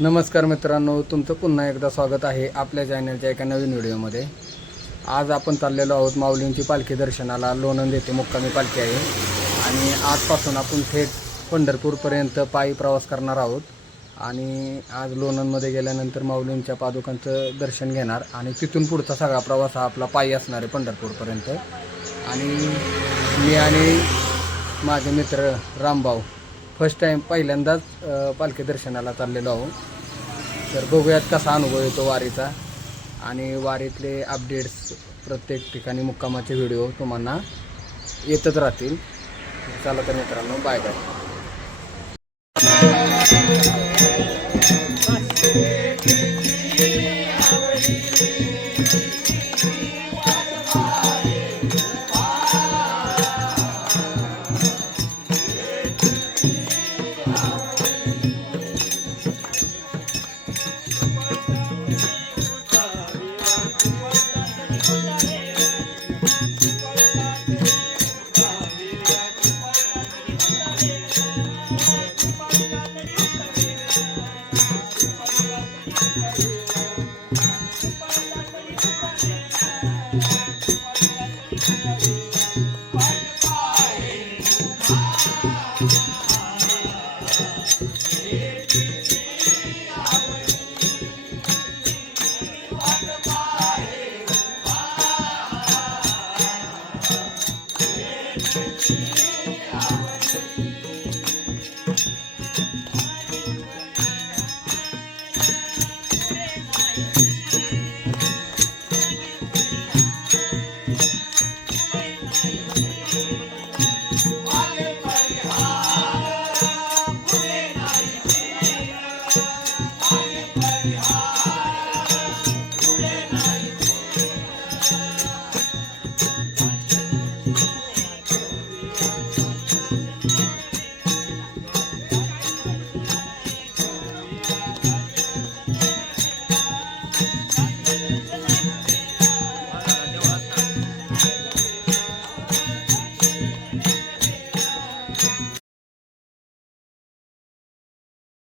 नमस्कार मित्रांनो तुमचं पुन्हा एकदा स्वागत आहे आपल्या चॅनलच्या एका नवीन व्हिडिओमध्ये. आज आपण चाललेलो आहोत माऊलींची पालखी दर्शनाला. लोणंद येथे मुक्कामी पालखी आहे. आणि आजपासून आपण थेट पंढरपूरपर्यंत पायी प्रवास करणार आहोत. आणि आज लोणंदमध्ये गेल्यानंतर माऊलींच्या पादुकांचं दर्शन घेणार. आणि तिथून पुढचा सगळा प्रवास हा आपला पायी असणार आहे पंढरपूरपर्यंत. आणि मी आणि माझे मित्र रामभाऊ फर्स्ट टाईम पहिल्यांदाच पालखी दर्शनाला चाललेलो आहोत. तर बघूयात कसा अनुभव येतो वारीचा. आणि वारीतले अपडेट्स प्रत्येक ठिकाणी मुक्कामाचे व्हिडिओ तुम्हाला येतच राहतील. चला तर मित्रांनो bye bye Yeah. Thank you.